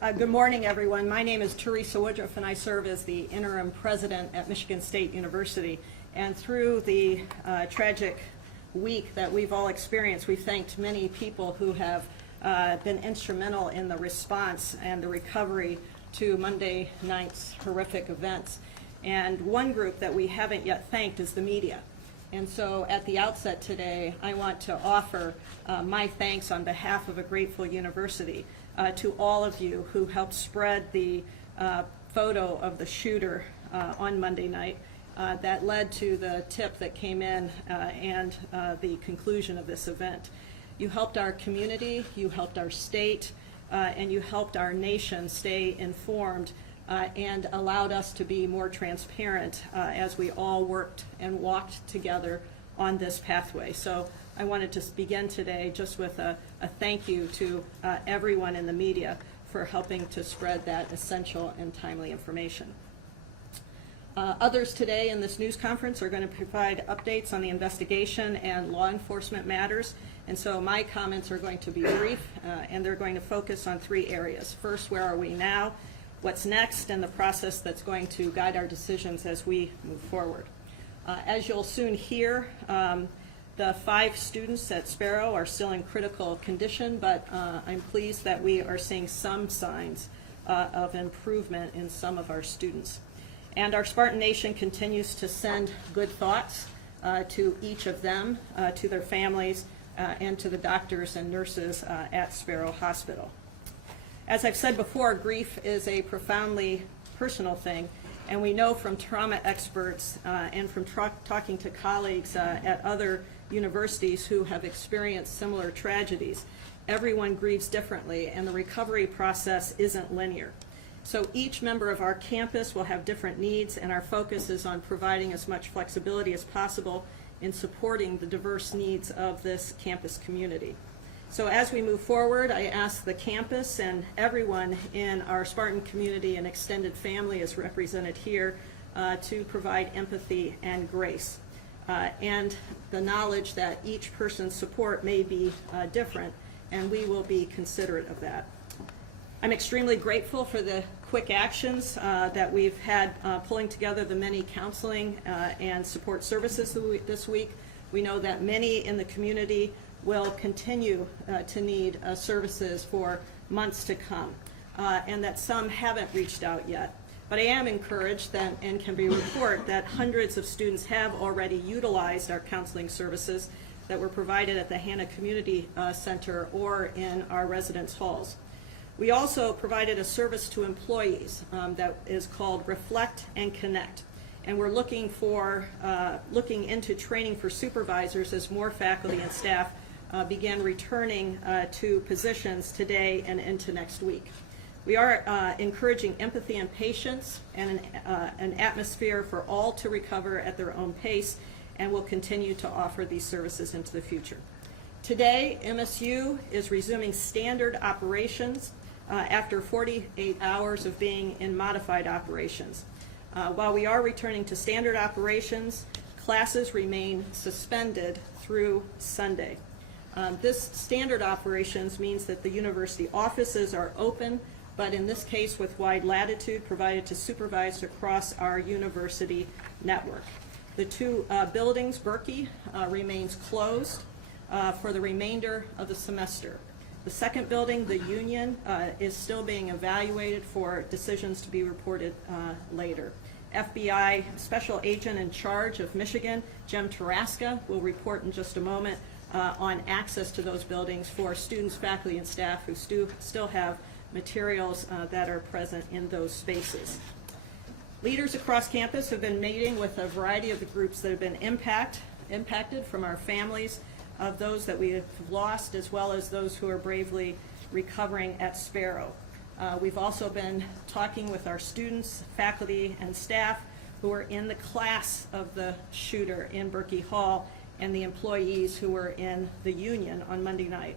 Good morning, everyone. My name is Teresa Woodruff, and I serve as the interim president at Michigan State University. And through the tragic week that we've all experienced, we've thanked many people who have been instrumental in the response and the recovery to Monday night's horrific events. And one group that we haven't yet thanked is the media. And so at the outset today, I want to offer my thanks on behalf of a grateful university to all of you who helped spread the photo of the shooter on Monday night that led to the tip that came in and the conclusion of this event. You helped our community, you helped our state, and you helped our nation stay informed and allowed us to be more transparent as we all worked and walked together on this pathway. So I wanted to begin today just with a thank you to everyone in the media for helping to spread that essential and timely information. Others today in this news conference are going to provide updates on the investigation and law enforcement matters, and so my comments are going to be brief, and they're going to focus on three areas. First, where are we now? What's next, and the process that's going to guide our decisions as we move forward. As you'll soon hear, the 5 students at Sparrow are still in critical condition, but I'm pleased that we are seeing some signs of improvement in some of our students. And our Spartan Nation continues to send good thoughts to each of them, to their families, and to the doctors and nurses at Sparrow Hospital. As I've said before, grief is a profoundly personal thing, and we know from trauma experts and from talking to colleagues at other universities who have experienced similar tragedies, everyone grieves differently, and the recovery process isn't linear. So each member of our campus will have different needs, and our focus is on providing as much flexibility as possible in supporting the diverse needs of this campus community. So as we move forward, I ask the campus and everyone in our Spartan community and extended family as represented here to provide empathy and grace. And the knowledge that each person's support may be different, and we will be considerate of that. I'm extremely grateful for the quick actions that we've had pulling together the many counseling and support services this week. We know that many in the community will continue to need services for months to come, and that some haven't reached out yet. But I am encouraged that, and can report that hundreds of students have already utilized our counseling services that were provided at the Hannah Community Center or in our residence halls. We also provided a service to employees that is called Reflect and Connect. And we're looking into training for supervisors as more faculty and staff begin returning to positions today and into next week. We are encouraging empathy and patience and an atmosphere for all to recover at their own pace, and will continue to offer these services into the future. Today, MSU is resuming standard operations after 48 hours of being in modified operations. While we are returning to standard operations, classes remain suspended through Sunday. This standard operations means that the university offices are open, but in this case with wide latitude provided to supervise across our university network. The 2 buildings, Berkey, remains closed for the remainder of the semester. The second building, the Union, is still being evaluated for decisions to be reported later. FBI Special Agent in charge of Michigan, Jim Taraska, will report in just a moment on access to those buildings for students, faculty, and staff who still have materials that are present in those spaces. Leaders across campus have been meeting with a variety of the groups that have been impacted, from our families of those that we have lost, as well as those who are bravely recovering at Sparrow. We've also been talking with our students, faculty, and staff who are in the class of the shooter in Berkey Hall, and the employees who were in the Union on Monday night.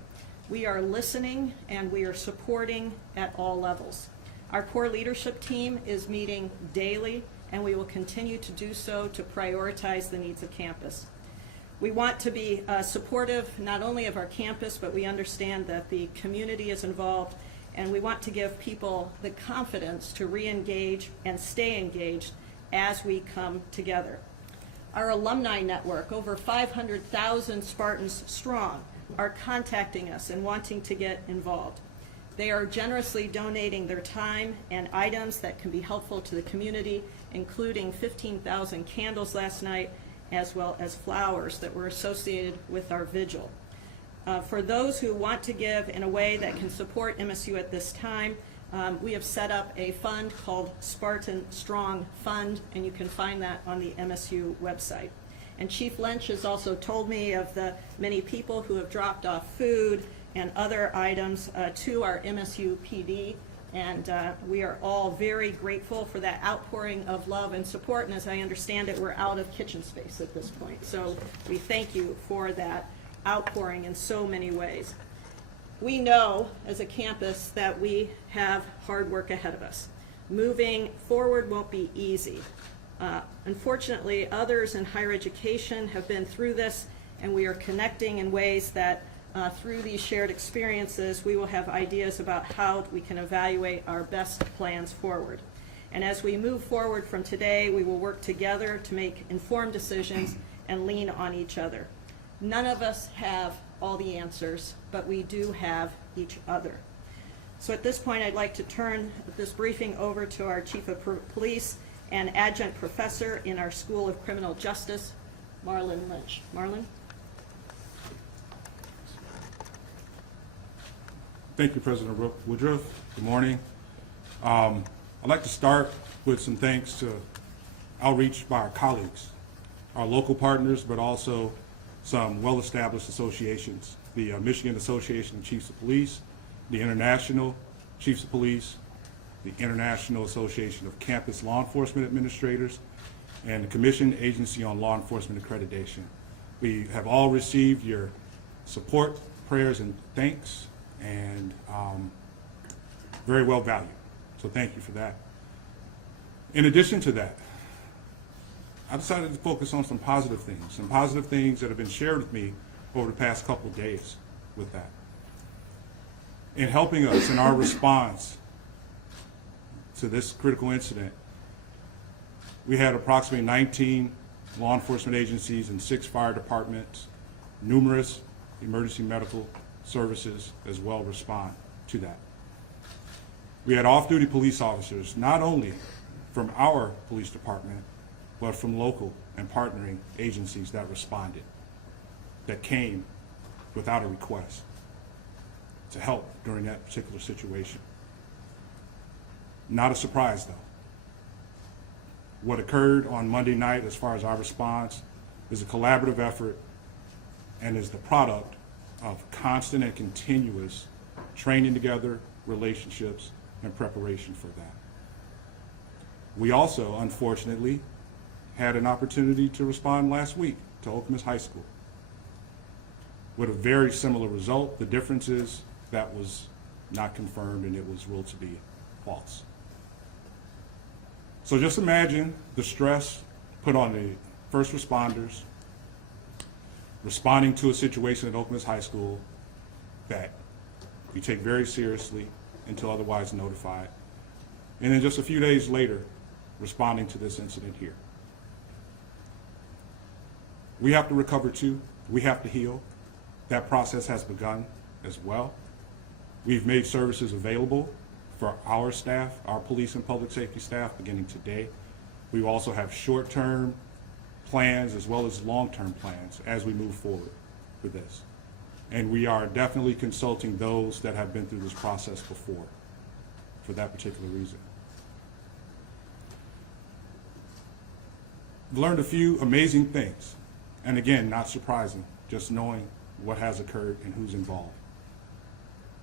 We are listening and we are supporting at all levels. Our core leadership team is meeting daily, and we will continue to do so to prioritize the needs of campus. We want to be supportive not only of our campus, but we understand that the community is involved, and we want to give people the confidence to re-engage and stay engaged as we come together. Our alumni network, over 500,000 Spartans strong, are contacting us and wanting to get involved. They are generously donating their time and items that can be helpful to the community, including 15,000 candles last night, as well as flowers that were associated with our vigil. For those who want to give in a way that can support MSU at this time, we have set up a fund called Spartan Strong Fund, and you can find that on the MSU website. And Chief Lynch has also told me of the many people who have dropped off food and other items to our MSU PD, and we are all very grateful for that outpouring of love and support, and as I understand it, we're out of kitchen space at this point. So we thank you for that outpouring in so many ways. We know as a campus that we have hard work ahead of us. Moving forward won't be easy. Unfortunately, others in higher education have been through this, and we are connecting in ways that through these shared experiences, we will have ideas about how we can evaluate our best plans forward. And as we move forward from today, we will work together to make informed decisions and lean on each other. None of us have all the answers, but we do have each other. So at this point, I'd like to turn this briefing over to our Chief of Police and Adjunct Professor in our School of Criminal Justice, Marlon Lynch. Marlon? Thank you, President Woodruff. Good morning. I'd like to start with some thanks to outreach by our colleagues, our local partners, but also some well-established associations, the Michigan Association of Chiefs of Police, the International Chiefs of Police, the International Association of Campus Law Enforcement Administrators, and the Commission Agency on Law Enforcement Accreditation. We have all received your support, prayers, and thanks, and very well valued. So thank you for that. In addition to that, I decided to focus on some positive things that have been shared with me over the past couple of days with that. In helping us in our response to this critical incident, we had approximately 19 law enforcement agencies and 6 fire departments, numerous emergency medical services as well respond to that. We had off-duty police officers, not only from our police department, but from local and partnering agencies that responded, that came without a request to help during that particular situation. Not a surprise, though. What occurred on Monday night as far as our response is a collaborative effort and is the product of constant and continuous training together, relationships, and preparation for that. We also, unfortunately, had an opportunity to respond last week to Okemos High School with a very similar result. The difference is that was not confirmed and it was ruled to be false. So just imagine the stress put on the first responders responding to a situation at Okemos High School that we take very seriously until otherwise notified. And then just a few days later, responding to this incident here. We have to recover too. We have to heal. That process has begun as well. We've made services available for our staff, our police and public safety staff, beginning today. We also have short-term plans as well as long-term plans as we move forward with this. And we are definitely consulting those that have been through this process before for that particular reason. Learned a few amazing things. And again, not surprising, just knowing what has occurred and who's involved.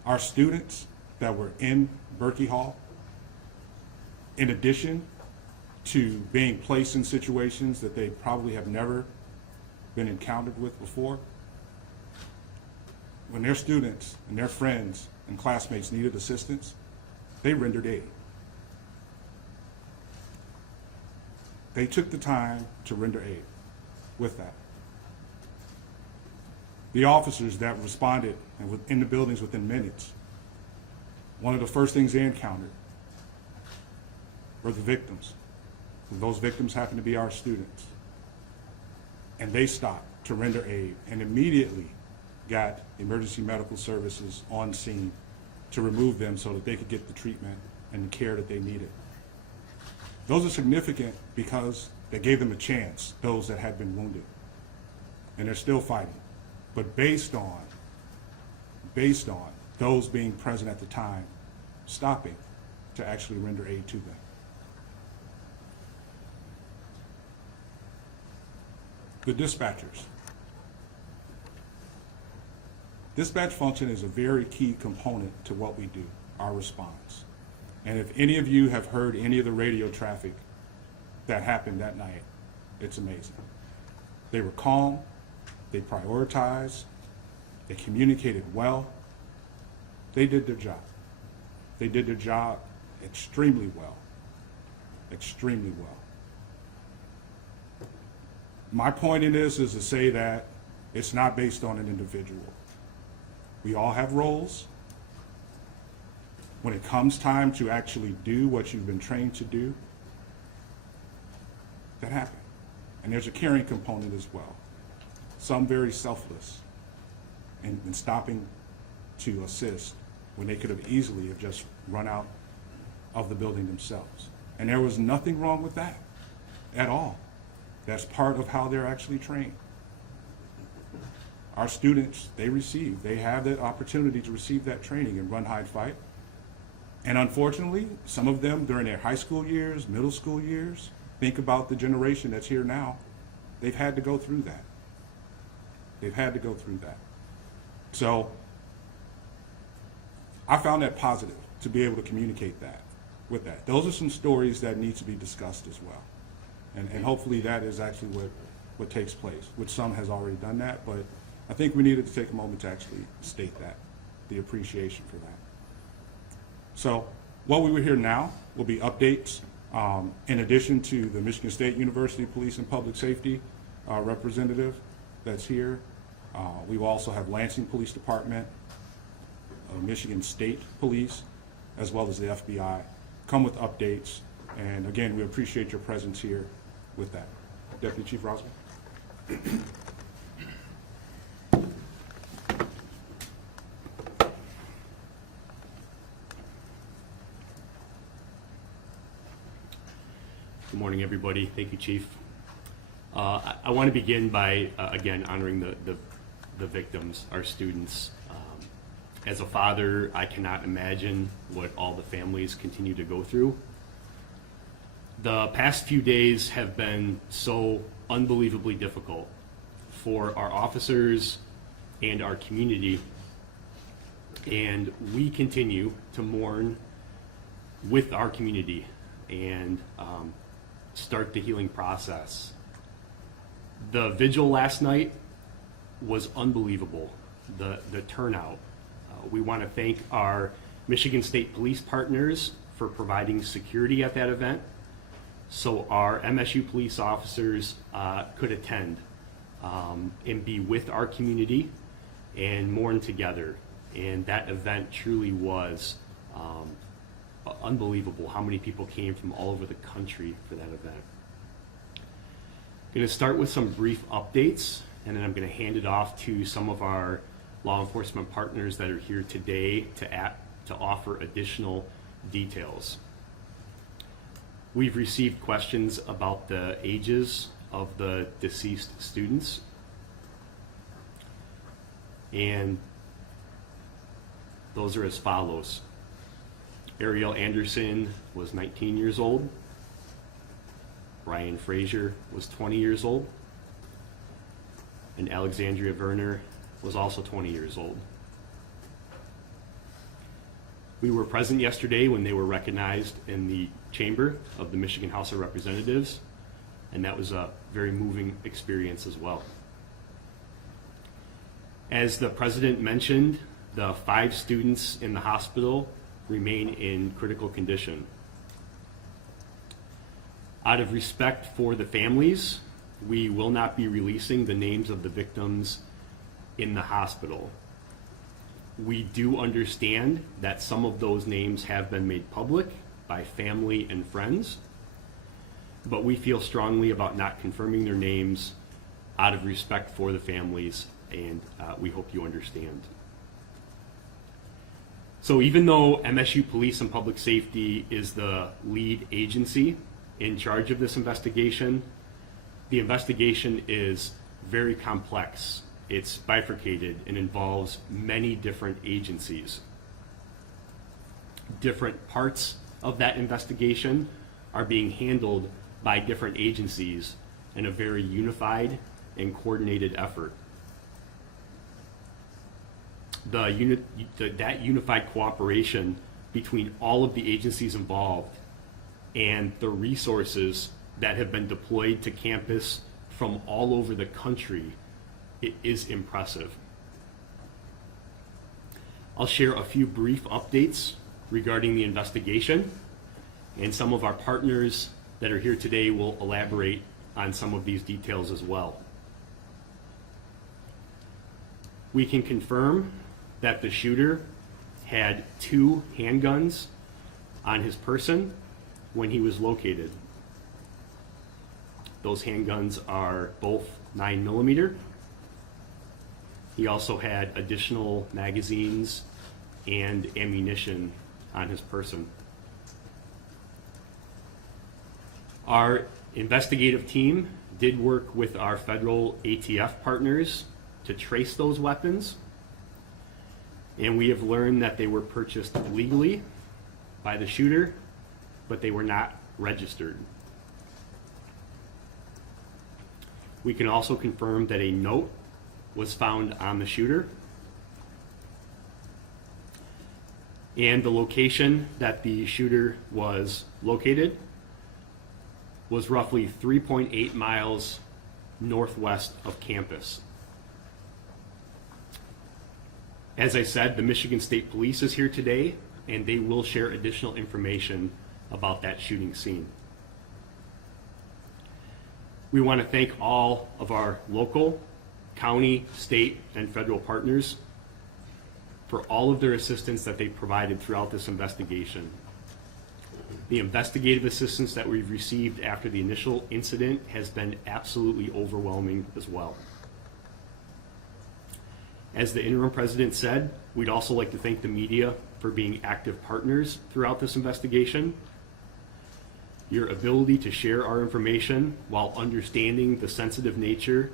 Our students that were in Berkey Hall, in addition to being placed in situations that they probably have never been encountered with before, when their students and their friends and classmates needed assistance, they rendered aid. They took the time to render aid with that. The officers that responded and were in the buildings within minutes one of the first things they encountered were the victims. And those victims happened to be our students. And they stopped to render aid and immediately got emergency medical services on scene to remove them so that they could get the treatment and the care that they needed. Those are significant because they gave them a chance, those that had been wounded. And they're still fighting. But based on those being present at the time, stopping to actually render aid to them. The dispatchers. Dispatch function is a very key component to what we do, our response. And if any of you have heard any of the radio traffic that happened that night, it's amazing. They were calm, they prioritized, they communicated well, they did their job. They did their job extremely well, extremely well. My point in this is to say that it's not based on an individual. We all have roles. When it comes time to actually do what you've been trained to do, that happens. And there's a caring component as well. Some very selfless in stopping to assist when they could have easily have just run out of the building themselves. And there was nothing wrong with that at all. That's part of how they're actually trained. Our students, they have that opportunity to receive that training and run, hide, fight. And unfortunately, some of them during their high school years, middle school years, think about the generation that's here now, they've had to go through that. They've had to go through that. So I found that positive to be able to communicate that with that. Those are some stories that need to be discussed as well. And hopefully that is actually what takes place, which some has already done that, but I think we needed to take a moment to actually state that, the appreciation for that. So what we will hear now will be updates in addition to the Michigan State University Police and Public Safety representative that's here. We will also have Lansing Police Department, Michigan State Police, as well as the FBI come with updates. And again, we appreciate your presence here with that. Deputy Chief Rosman. Good morning, everybody. Thank you, Chief. I want to begin by, again, honoring the victims, our students. As a father, I cannot imagine what all the families continue to go through. The past few days have been so unbelievably difficult for our officers and our community, and we continue to mourn with our community and start the healing process. The vigil last night was unbelievable, the turnout. We want to thank our Michigan State Police partners for providing security at that event so our MSU police officers could attend and be with our community and mourn together. And that event truly was unbelievable how many people came from all over the country for that event. I'm going to start with some brief updates, and then I'm going to hand it off to some of our law enforcement partners that are here today to offer additional details. We've received questions about the ages of the deceased students, and those are as follows. Ariel Anderson was 19 years old. Brian Frazier was 20 years old. And Alexandria Werner was also 20 years old. We were present yesterday when they were recognized in the chamber of the Michigan House of Representatives, and that was a very moving experience as well. As the president mentioned, the 5 students in the hospital remain in critical condition. Out of respect for the families, we will not be releasing the names of the victims in the hospital. We do understand that some of those names have been made public by family and friends, but we feel strongly about not confirming their names out of respect for the families, and we hope you understand. So even though MSU Police and Public Safety is the lead agency in charge of this investigation, the investigation is very complex. It's bifurcated and involves many different agencies. Different parts of that investigation are being handled by different agencies in a very unified and coordinated effort. That unified cooperation between all of the agencies involved and the resources that have been deployed to campus from all over the country, it is impressive. I'll share a few brief updates regarding the investigation, and some of our partners that are here today will elaborate on some of these details as well. We can confirm that the shooter had 2 handguns on his person when he was located. Those handguns are both 9mm. He also had additional magazines and ammunition on his person. Our investigative team did work with our federal ATF partners to trace those weapons, and we have learned that they were purchased legally by the shooter, but they were not registered. We can also confirm that a note was found on the shooter, and the location that the shooter was located was roughly 3.8 miles northwest of campus. As I said, the Michigan State Police is here today, and they will share additional information about that shooting scene. We want to thank all of our local, county, state, and federal partners for all of their assistance that they provided throughout this investigation. The investigative assistance that we've received after the initial incident has been absolutely overwhelming as well. As the interim president said, we'd also like to thank the media for being active partners throughout this investigation. Your ability to share our information while understanding the sensitive nature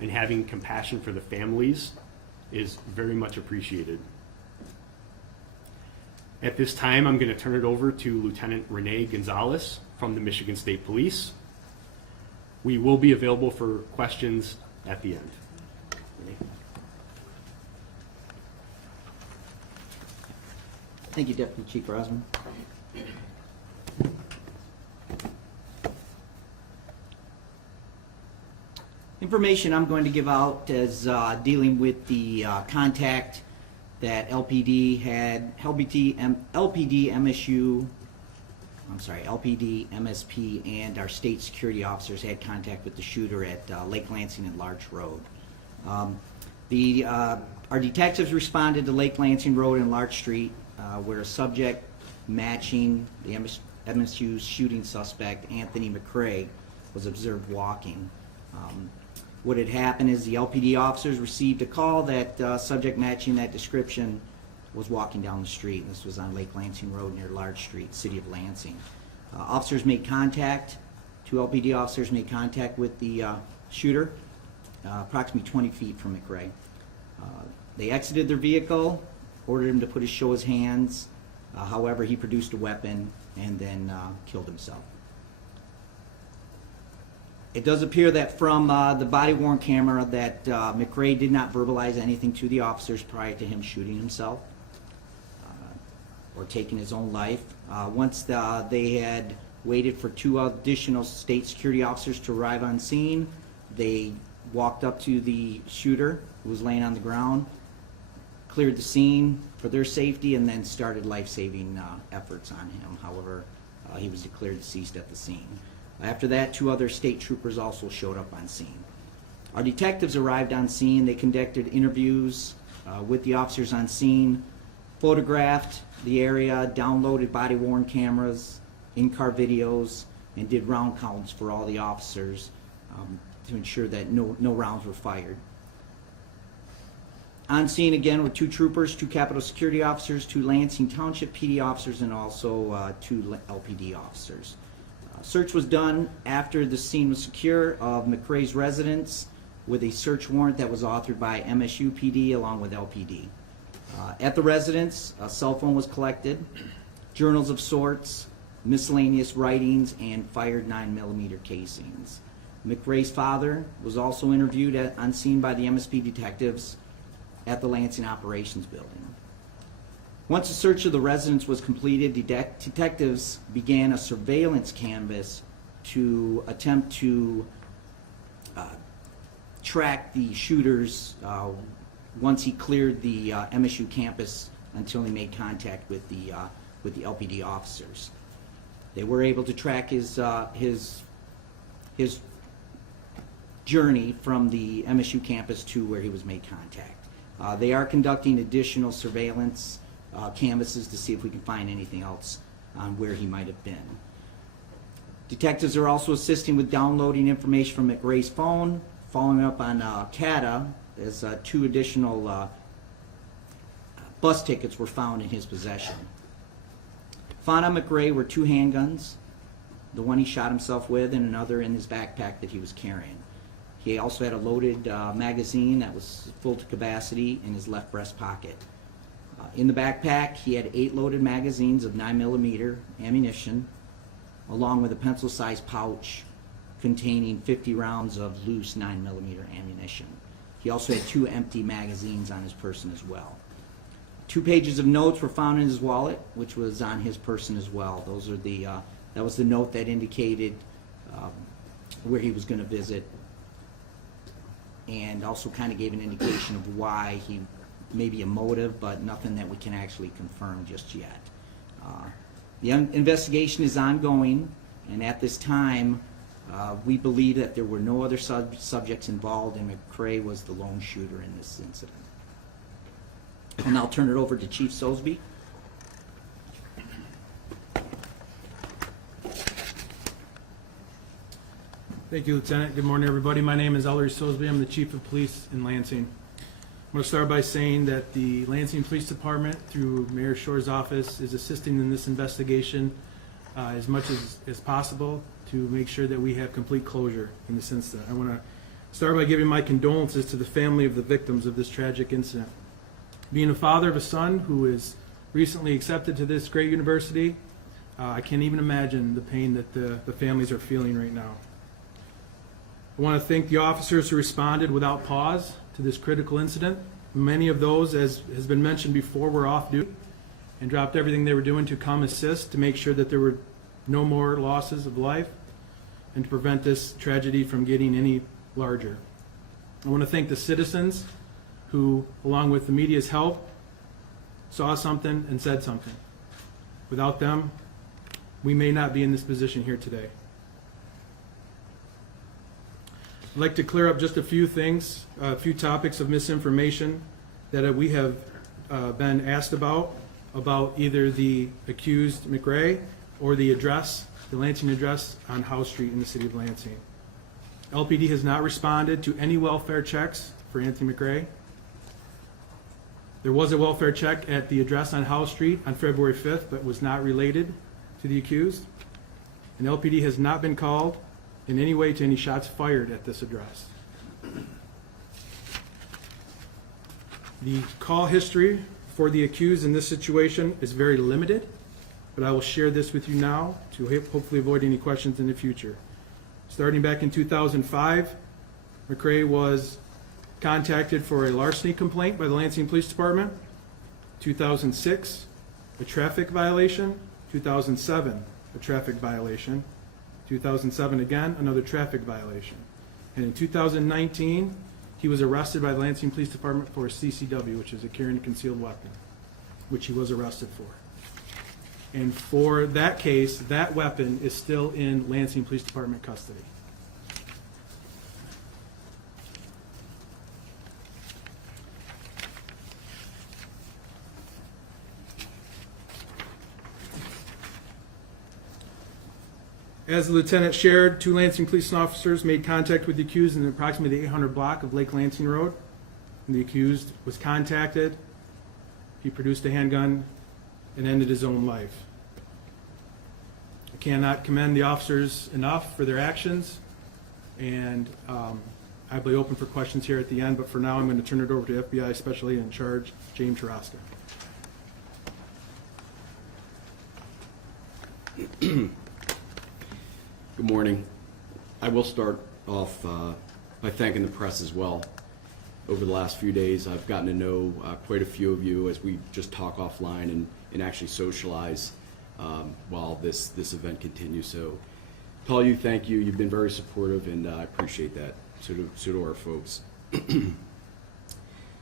and having compassion for the families is very much appreciated. At this time, I'm going to turn it over to Lieutenant Renee Gonzalez from the Michigan State Police. We will be available for questions at the end. Renee? Thank you, Deputy Chief Rosman. Information I'm going to give out is dealing with the contact that LPD, MSP, and our state security officers had contact with the shooter at Lake Lansing and Larch Road. Our detectives responded to Lake Lansing Road and Larch Street, where a subject matching the MSU's shooting suspect, Anthony McCrae, was observed walking. What had happened is the LPD officers received a call that subject matching that description was walking down the street. This was on Lake Lansing Road near Larch Street, city of Lansing. Officers made contact, 2 LPD officers made contact with the shooter, approximately 20 feet from McCrae. They exited their vehicle, ordered him to show his hands. However, he produced a weapon and then killed himself. It does appear that from the body-worn camera that McCrae did not verbalize anything to the officers prior to him shooting himself or taking his own life. Once they had waited for 2 additional state security officers to arrive on scene, they walked up to the shooter who was laying on the ground, cleared the scene for their safety, and then started life-saving efforts on him. However, he was declared deceased at the scene. After that, 2 other state troopers also showed up on scene. Our detectives arrived on scene. They conducted interviews with the officers on scene, photographed the area, downloaded body-worn cameras, in-car videos, and did round counts for all the officers to ensure that no rounds were fired. On scene again were 2 troopers, 2 Capitol Security officers, 2 Lansing Township PD officers, and also 2 LPD officers. Search was done after the scene was secure of McRae's residence with a search warrant that was authored by MSU PD along with LPD. At the residence, a cell phone was collected, journals of sorts, miscellaneous writings, and fired 9mm casings. McRae's father was also interviewed on scene by the MSP detectives at the Lansing Operations Building. Once the search of the residence was completed, detectives began a surveillance canvass to attempt to track the shooters once he cleared the MSU campus until he made contact with the LPD officers. They were able to track his journey from the MSU campus to where he was made contact. They are conducting additional surveillance canvasses to see if we can find anything else on where he might have been. Detectives are also assisting with downloading information from McRae's phone, following up on CATA, as 2 additional bus tickets were found in his possession. Found on McRae were 2 handguns, the one he shot himself with and another in his backpack that he was carrying. He also had a loaded magazine that was full to capacity in his left breast pocket. In the backpack, he had 8 loaded magazines of 9mm ammunition, along with a pencil-sized pouch containing 50 rounds of loose 9mm ammunition. He also had 2 empty magazines on his person as well. 2 pages of notes were found in his wallet, which was on his person as well. Those are that was the note that indicated where he was going to visit, and also kind of gave an indication of why he, maybe a motive, but nothing that we can actually confirm just yet. The investigation is ongoing, and at this time, we believe that there were no other subjects involved, and McRae was the lone shooter in this incident. I'll now turn it over to Chief Sosby. Thank you, Lieutenant. Good morning, everybody. My name is Ellery Sosby. I'm the Chief of Police in Lansing. I'm going to start by saying that the Lansing Police Department, through Mayor Shore's office, is assisting in this investigation as much as possible to make sure that we have complete closure in this incident. I want to start by giving my condolences to the family of the victims of this tragic incident. Being a father of a son who is recently accepted to this great university, I can't even imagine the pain that the families are feeling right now. I want to thank the officers who responded without pause to this critical incident. Many of those, as has been mentioned before, were off duty and dropped everything they were doing to come assist to make sure that there were no more losses of life and to prevent this tragedy from getting any larger. I want to thank the citizens who, along with the media's help, saw something and said something. Without them, we may not be in this position here today. I'd like to clear up just a few things, a few topics of misinformation that we have been asked about either the accused McRae or the address, the Lansing address on House Street in the city of Lansing. LPD has not responded to any welfare checks for Anthony McRae. There was a welfare check at the address on House Street on February 5th, but was not related to the accused. And LPD has not been called in any way to any shots fired at this address. The call history for the accused in this situation is very limited, but I will share this with you now to hopefully avoid any questions in the future. Starting back in 2005, McRae was contacted for a larceny complaint by the Lansing Police Department. 2006, a traffic violation. 2007, a traffic violation. 2007 again, another traffic violation. And in 2019, he was arrested by the Lansing Police Department for a CCW, which is a carrying a concealed weapon, which he was arrested for. And for that case, that weapon is still in Lansing Police Department custody. As the lieutenant shared, 2 Lansing police officers made contact with the accused in approximately the 800 block of Lake Lansing Road. And the accused was contacted. He produced a handgun and ended his own life. I cannot commend the officers enough for their actions, and I'll be open for questions here at the end, but for now I'm going to turn it over to FBI Special Agent in Charge, James Taraska. Good morning. I will start off by thanking the press as well. Over the last few days, I've gotten to know quite a few of you as we just talk offline and actually socialize while this event continues. So to all you, thank you. You've been very supportive, and I appreciate that. So do our folks.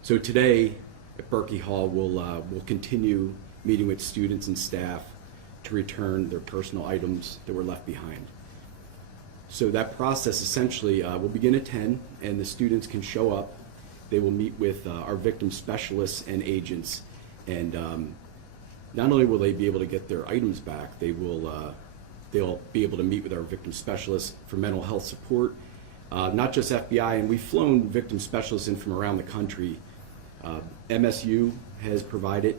So today at Berkey Hall, we'll continue meeting with students and staff to return their personal items that were left behind. So that process essentially will begin at 10, and the students can show up. They will meet with our victim specialists and agents, and not only will they be able to get their items back, they'll be able to meet with our victim specialists for mental health support, not just FBI, and we've flown victim specialists in from around the country. MSU has provided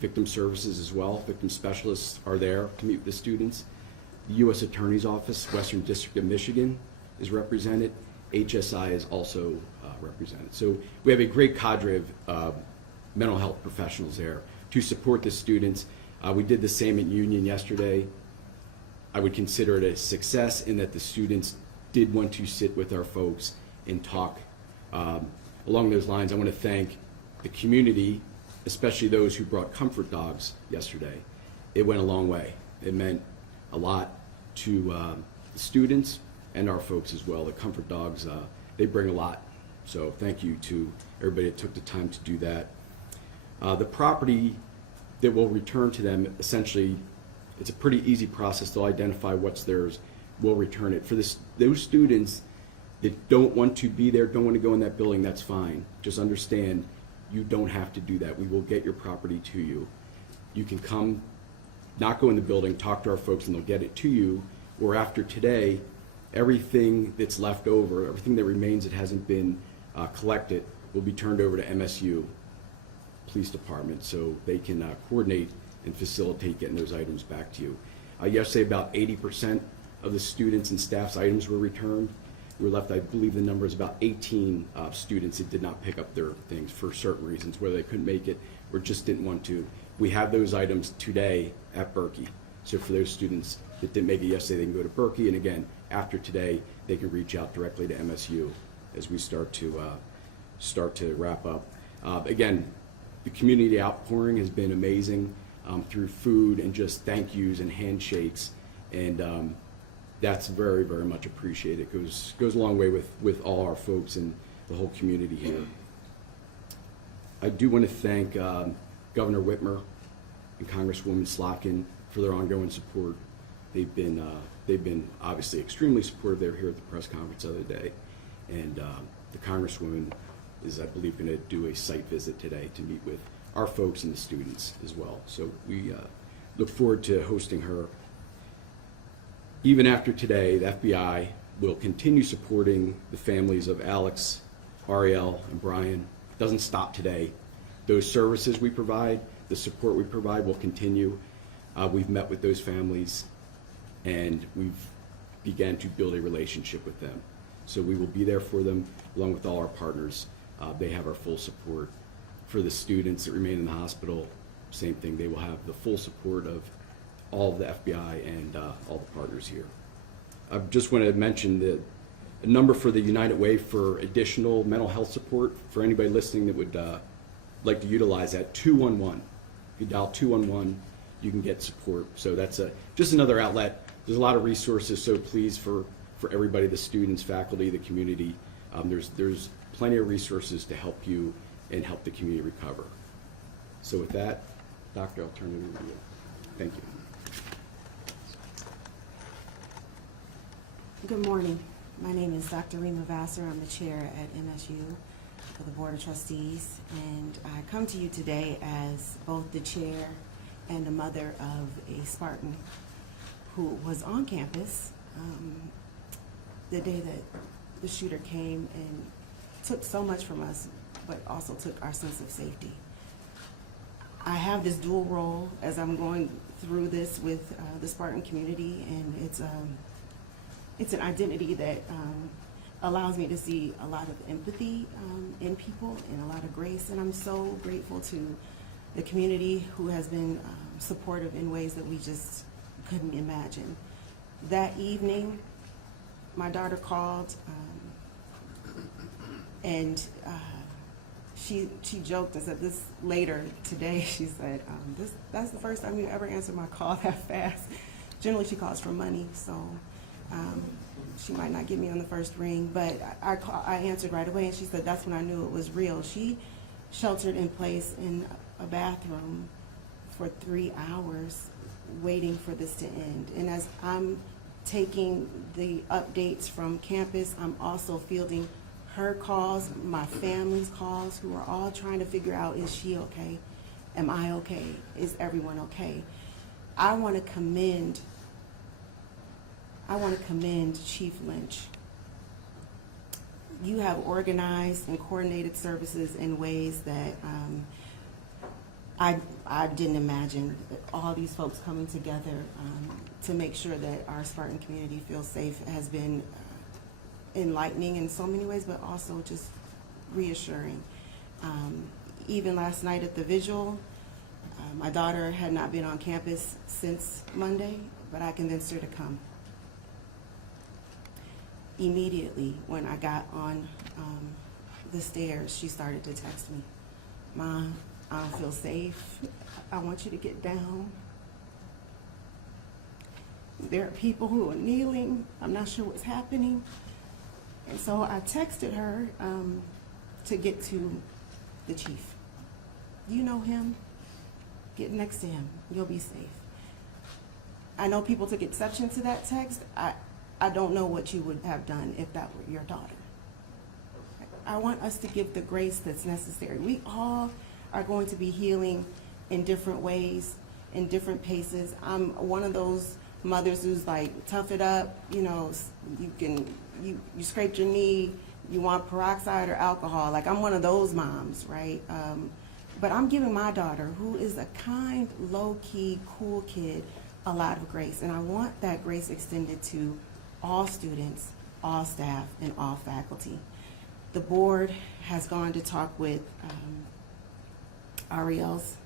victim services as well. Victim specialists are there to meet with the students. The U.S. Attorney's Office, Western District of Michigan, is represented. HSI is also represented. So we have a great cadre of mental health professionals there to support the students. We did the same at Union yesterday. I would consider it a success in that the students did want to sit with our folks and talk. Along those lines, I want to thank the community, especially those who brought comfort dogs yesterday. It went a long way. It meant a lot to the students and our folks as well. The comfort dogs, they bring a lot. So thank you to everybody that took the time to do that. The property that will return to them, essentially, it's a pretty easy process. They'll identify what's theirs, we'll return it. For those students that don't want to be there, don't want to go in that building, that's fine. Just understand, you don't have to do that. We will get your property to you. You can come, not go in the building, talk to our folks, and they'll get it to you. Or after today, everything that's left over, everything that remains that hasn't been collected, will be turned over to MSU Police Department so they can coordinate and facilitate getting those items back to you. Yesterday, about 80% of the students and staff's items were returned. We were left, I believe the number is about 18 students that did not pick up their things for certain reasons, whether they couldn't make it or just didn't want to. We have those items today at Berkey. So for those students that didn't make it yesterday, they can go to Berkey, and again, after today, they can reach out directly to MSU as we start to wrap up. Again, the community outpouring has been amazing through food and just thank yous and handshakes, and that's very, very much appreciated. It goes a long way with all our folks and the whole community here. I do want to thank Governor Whitmer and Congresswoman Slotkin for their ongoing support. They've been obviously extremely supportive. They were here at the press conference the other day, and the Congresswoman is, I believe, going to do a site visit today to meet with our folks and the students as well. So we look forward to hosting her. Even after today, the FBI will continue supporting the families of Alex, Ariel, and Brian. It doesn't stop today. Those services we provide, the support we provide will continue. We've met with those families, and we've began to build a relationship with them. So we will be there for them, along with all our partners. They have our full support. For the students that remain in the hospital, same thing. They will have the full support of all of the FBI and all the partners here. I just want to mention the number for the United Way for additional mental health support for anybody listening that would like to utilize that, 211. If you dial 211, you can get support. So that's just another outlet. There's a lot of resources, so please, for everybody, the students, faculty, the community, there's plenty of resources to help you and help the community recover. So with that, Doctor, I'll turn it over to you. Thank you. Good morning. My name is Dr. Rima Vassar. I'm the chair at MSU for the Board of Trustees, and I come to you today as both the chair and the mother of a Spartan who was on campus the day that the shooter came and took so much from us, but also took our sense of safety. I have this dual role as I'm going through this with the Spartan community, and it's an identity that allows me to see a lot of empathy in people and a lot of grace, and I'm so grateful to the community who has been supportive in ways that we just couldn't imagine. That evening, my daughter called, and she joked and said this later today. She said, that's the first time you ever answered my call that fast. Generally, she calls for money, so she might not get me on the first ring, but I answered right away, and she said that's when I knew it was real. She sheltered in place in a bathroom for 3 hours waiting for this to end. And as I'm taking the updates from campus, I'm also fielding her calls, my family's calls, who are all trying to figure out, is she okay? Am I okay? Is everyone okay? I want to commend Chief Lynch. You have organized and coordinated services in ways that I didn't imagine. All these folks coming together to make sure that our Spartan community feels safe has been enlightening in so many ways, but also just reassuring. Even last night at the vigil, my daughter had not been on campus since Monday, but I convinced her to come. Immediately when I got on the stairs, she started to text me, "Mom, I don't feel safe. I want you to get down. There are people who are kneeling. I'm not sure what's happening." And so I texted her to get to the chief. You know him? Get next to him. You'll be safe. I know people took exception to that text. I don't know what you would have done if that were your daughter. I want us to give the grace that's necessary. We all are going to be healing in different ways, in different paces. I'm one of those mothers who's like, tough it up, you know, you scraped your knee, you want peroxide or alcohol. Like, I'm one of those moms, right? But I'm giving my daughter, who is a kind, low-key, cool kid, a lot of grace. And I want that grace extended to all students, all staff, and all faculty. The board has gone to talk with Ariel's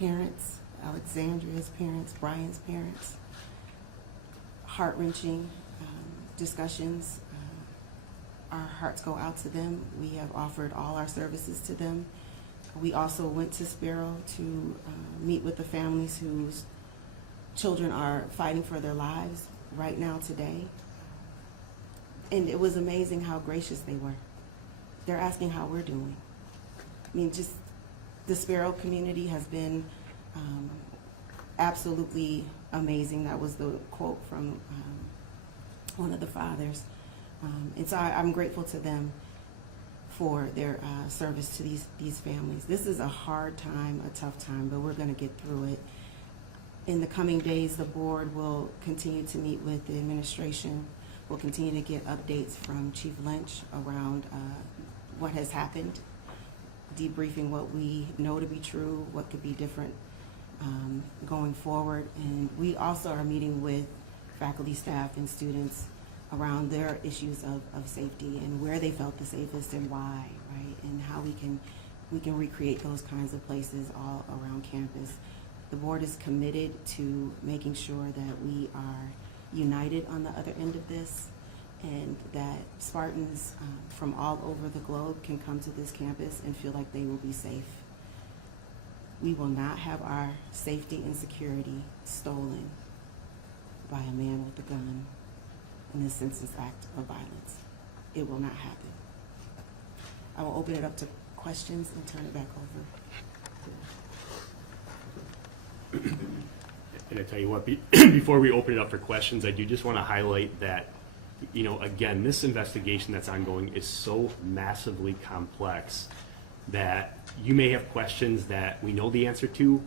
parents, Alexandria's parents, Brian's parents. Heart-wrenching discussions. Our hearts go out to them. We have offered all our services to them. We also went to Sparrow to meet with the families whose children are fighting for their lives right now today. And it was amazing how gracious they were. They're asking how we're doing. I mean, just the Sparrow community has been absolutely amazing. That was the quote from one of the fathers. And so I'm grateful to them for their service to these families. This is a hard time, a tough time, but we're going to get through it. In the coming days, the board will continue to meet with the administration. We'll continue to get updates from Chief Lynch around what has happened, debriefing what we know to be true, what could be different going forward. And we also are meeting with faculty, staff, and students around their issues of safety and where they felt the safest and why, right? And how we can recreate those kinds of places all around campus. The board is committed to making sure that we are united on the other end of this, and that Spartans from all over the globe can come to this campus and feel like they will be safe. We will not have our safety and security stolen by a man with a gun in a senseless act of violence. It will not happen. I will open it up to questions and turn it back over. And I tell you what, before we open it up for questions, I do just want to highlight that, you know, again, this investigation that's ongoing is so massively complex that you may have questions that we know the answer to,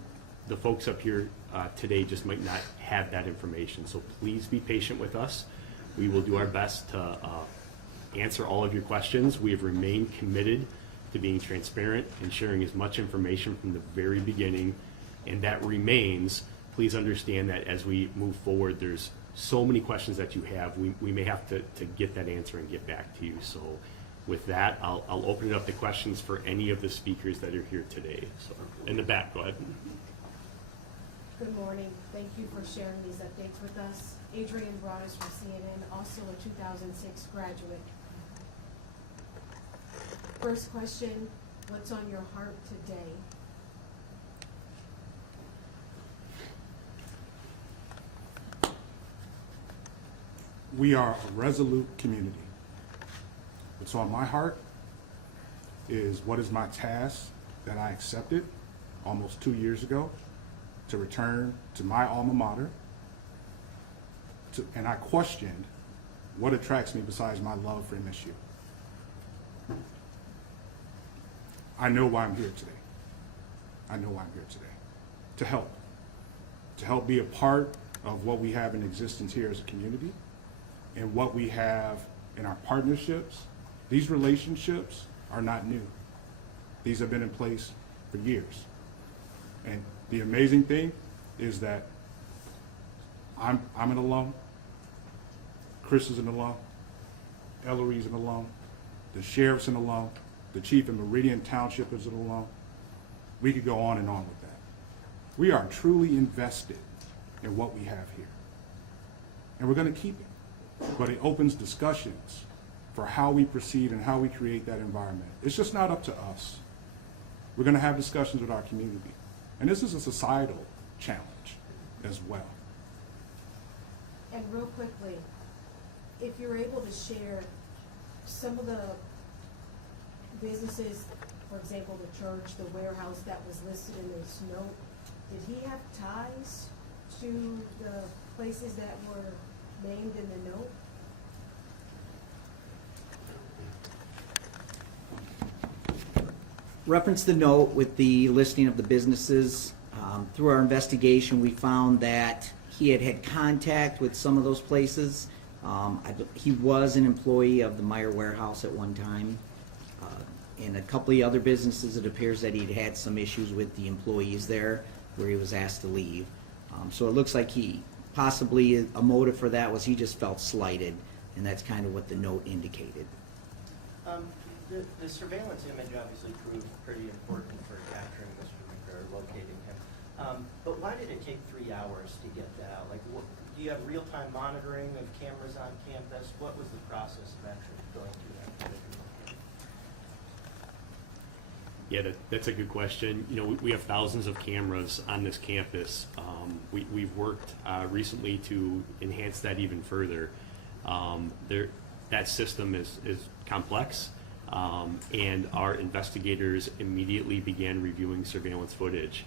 the folks up here today just might not have that information. So please be patient with us. We will do our best to answer all of your questions. We have remained committed to being transparent and sharing as much information from the very beginning, and that remains. Please understand that as we move forward, there's so many questions that you have. We may have to get that answer and get back to you. So with that, I'll open it up to questions for any of the speakers that are here today. So in the back, go ahead. Good morning. Thank you for sharing these updates with us. Adrienne Broadus from CNN, also a 2006 graduate. First question, what's on your heart today? We are a resolute community. What's on my heart is what is my task that I accepted almost 2 years ago to return to my alma mater. And I questioned what attracts me besides my love for MSU. I know why I'm here today. I know why I'm here today. To help. To help be a part of what we have in existence here as a community and what we have in our partnerships. These relationships are not new. These have been in place for years. And the amazing thing is that I'm an alum, Chris is an alum, Ellery's an alum, the sheriff's an alum, the chief in Meridian Township is an alum. We could go on and on with that. We are truly invested in what we have here. And we're going to keep it. But it opens discussions for how we proceed and how we create that environment. It's just not up to us. We're going to have discussions with our community. And this is a societal challenge as well. And real quickly, if you're able to share some of the businesses, for example, the church, the warehouse that was listed in this note, did he have ties to the places that were named in the note? Reference the note with the listing of the businesses. Through our investigation, we found that he had had contact with some of those places. He was an employee of the Meyer Warehouse at one time. In a couple of other businesses, it appears that he'd had some issues with the employees there where he was asked to leave. So it looks like he possibly, a motive for that was he just felt slighted, and that's kind of what the note indicated. The surveillance image obviously proved pretty important for capturing Mr. McCray, locating him. But why did it take 3 hours to get that out? Like, do you have real-time monitoring of cameras on campus? What was the process of actually going through that? Yeah, that's a good question. You know, we have thousands of cameras on this campus. We've worked recently to enhance that even further. That system is complex, and our investigators immediately began reviewing surveillance footage.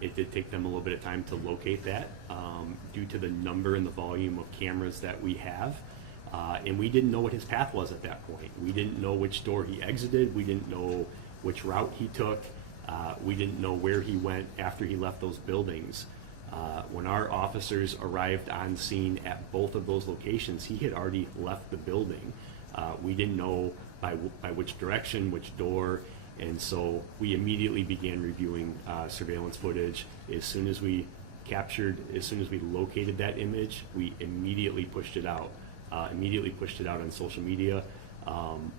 It did take them a little bit of time to locate that due to the number and the volume of cameras that we have. And we didn't know what his path was at that point. We didn't know which door he exited. We didn't know which route he took. We didn't know where he went after he left those buildings. When our officers arrived on scene at both of those locations, he had already left the building. We didn't know by which direction, which door, and so we immediately began reviewing surveillance footage. As soon as we located that image, we immediately pushed it out on social media.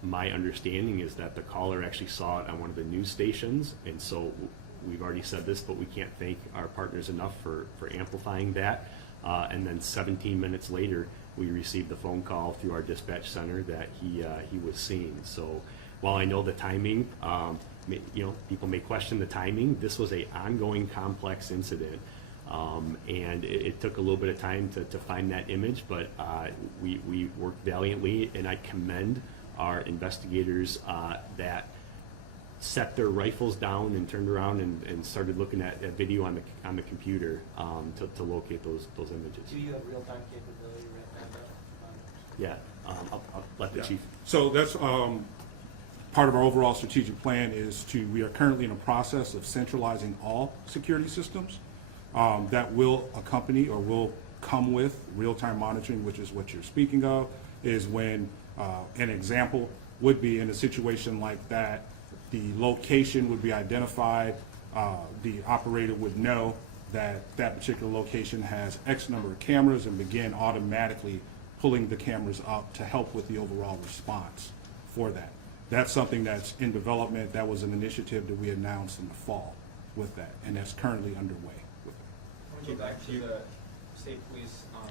My understanding is that the caller actually saw it on one of the news stations, and so we've already said this, but we can't thank our partners enough for amplifying that. And then 17 minutes later, we received the phone call through our dispatch center that he was seen. So while I know the timing, people may question the timing, this was an ongoing complex incident. And it took a little bit of time to find that image, but we worked valiantly, and I commend our investigators that set their rifles down and turned around and started looking at a video on the computer to locate those images. Do you have real-time capability right now? Yeah, I'll let the chief. So that's part of our overall strategic plan is we are currently in a process of centralizing all security systems that will accompany or will come with real-time monitoring, which is what you're speaking of, is when an example would be in a situation like that, the location would be identified, the operator would know that that particular location has X number of cameras and begin automatically pulling the cameras up to help with the overall response for that. That's something that's in development. That was an initiative that we announced in the fall with that, and that's currently underway with it. I want to go back to the state police on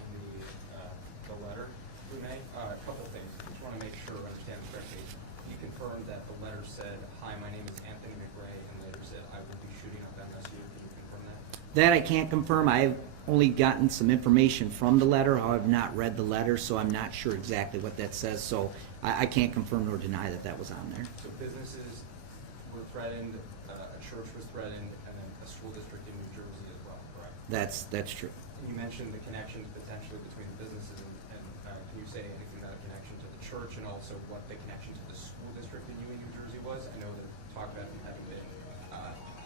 the letter, if we may. A couple of things. I just want to make sure I understand this correctly. You confirmed that the letter said, "Hi, my name is Anthony McRae," and later said, "I will be shooting up MSU." Can you confirm that? That I can't confirm. I've only gotten some information from the letter. I have not read the letter, so I'm not sure exactly what that says. So I can't confirm nor deny that that was on there. So businesses were threatened, a church was threatened, and then a school district in New Jersey as well, correct? That's true. And you mentioned the connections potentially between the businesses, and can you say anything about a connection to the church and also what the connection to the school district in New Jersey was? I know that talk about them having been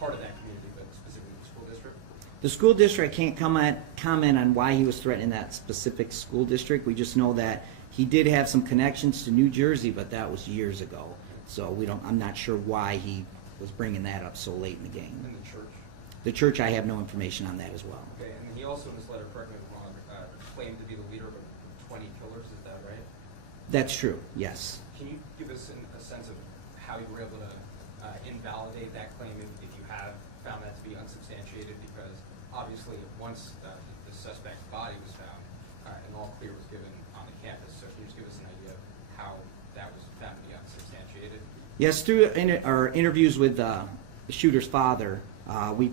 part of that community, but specifically the school district. The school district, I can't comment on why he was threatening that specific school district. We just know that he did have some connections to New Jersey, but that was years ago. So I'm not sure why he was bringing that up so late in the game. And the church. The church, I have no information on that as well. Okay, and he also in this letter, correct me if I'm wrong, claimed to be the leader of 20 killers, is that right? That's true, yes. Can you give us a sense of how you were able to invalidate that claim if you have found that to be unsubstantiated? Because obviously once the suspect's body was found, an all clear was given on the campus, so can you just give us an idea of how that was found to be unsubstantiated? Yes, through our interviews with the shooter's father, we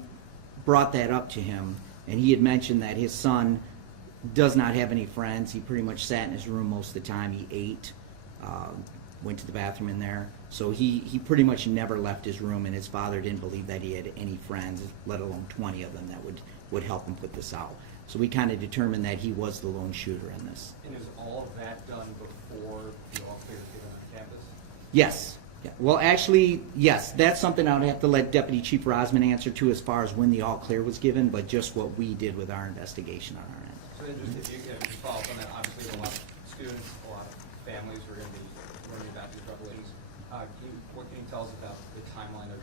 brought that up to him, and he had mentioned that his son does not have any friends. He pretty much sat in his room most of the time. He ate, went to the bathroom in there. So he pretty much never left his room, and his father didn't believe that he had any friends, let alone 20 of them that would help him put this out. So we kind of determined that he was the lone shooter in this. And is all of that done before the all clear is given on campus? Yes. Yeah. Well, actually, yes. That's something I would have to let Deputy Chief Rosman answer to as far as when the all clear was given, but just what we did with our investigation on our end. So then just if you can follow up on that, obviously a lot of students, a lot of families are going to be learning about these revelations. What can you tell us about the timeline of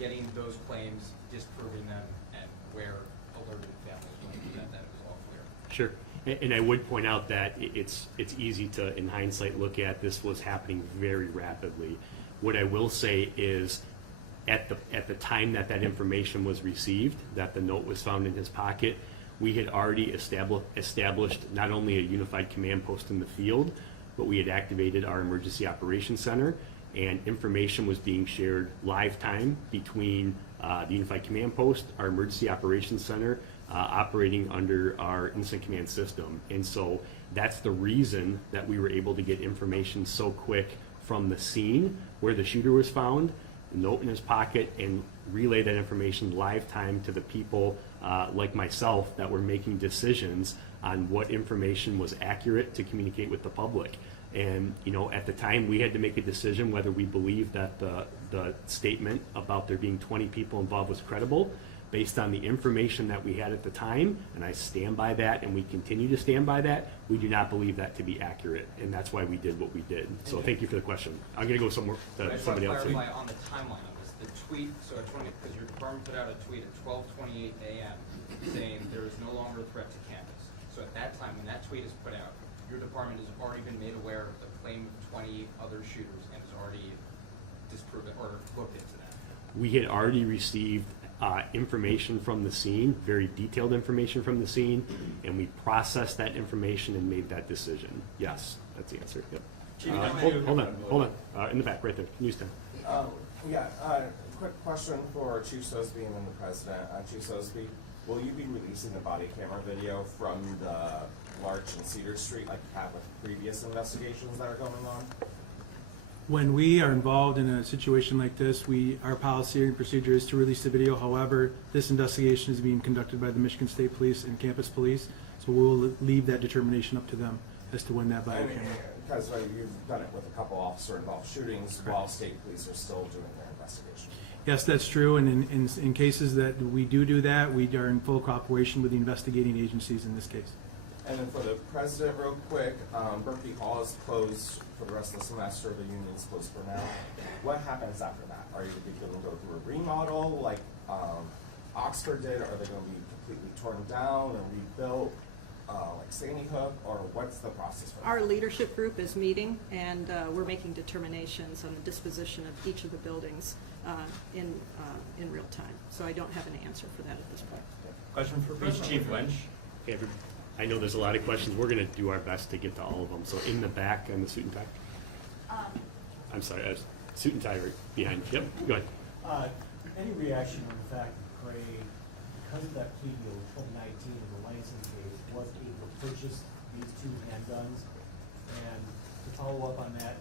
getting those claims, disproving them, and where alerted families will do that it was all clear? Sure. And I would point out that it's easy to, in hindsight, look at this was happening very rapidly. What I will say is at the time that information was received, that the note was found in his pocket, we had already established not only a unified command post in the field, but we had activated our emergency operations center, and information was being shared live time between the unified command post, our emergency operations center, operating under our instant command system. And so that's the reason that we were able to get information so quick from the scene where the shooter was found, the note in his pocket, and relay that information live time to the people like myself that were making decisions on what information was accurate to communicate with the public. And at the time we had to make a decision whether we believed that the statement about there being 20 people involved was credible based on the information that we had at the time, and I stand by that, and we continue to stand by that. We do not believe that to be accurate, and that's why we did what we did. So thank you for the question. I'm going to go somewhere I to just want somebody to else. clarify on the timeline of this. The tweet, so because your department put out a tweet at 12:28 a.m. saying there is no longer a threat to campus. So at that time, when that tweet is put out, your department has already been made aware of the claim of 20 other shooters and has already disproved it or looked into that. We had already received information from the scene, very detailed information from the scene, and we processed that information and made that decision. Yes, that's the answer. Yep. Hold on. In the back, right there. News 10. Quick question for Chief Sosby and then the President. Chief Sosby, will you be releasing the body camera video from the Larch and Cedar Street like you have with previous investigations that are going on? When we are involved in a situation like this, our policy and procedure is to release the video. However, this investigation is being conducted by the Michigan State Police and Campus Police, so we will leave that determination up to them. as to when that body camera. Because you've done it with a couple officer-involved shootings while state police are still doing their investigation. Yes, that's true, and in cases that we do that, we are in full cooperation with the investigating agencies in this case. And then for the president, real quick, Berkeley Hall is closed for the rest of the semester. The union's closed for now. What happens after that? Are you going to go through a remodel like Oxford did? Are they going to be completely torn down and rebuilt like Sandy Hook? Or what's the process for that? Our leadership group is meeting, and we're making determinations on the disposition of each of the buildings in real time. So I don't have an answer for that at this point. Question for Police Chief Lynch. I know there's a lot of questions. We're going to do our best to get to all of them. So in the back on the suit and tie. I'm sorry, suit and tie right behind. Yep, go ahead. Any reaction on the fact that Craig, because of that plea deal in 2019 in the Lansing case, was able to purchase these 2 handguns? And to follow up on that,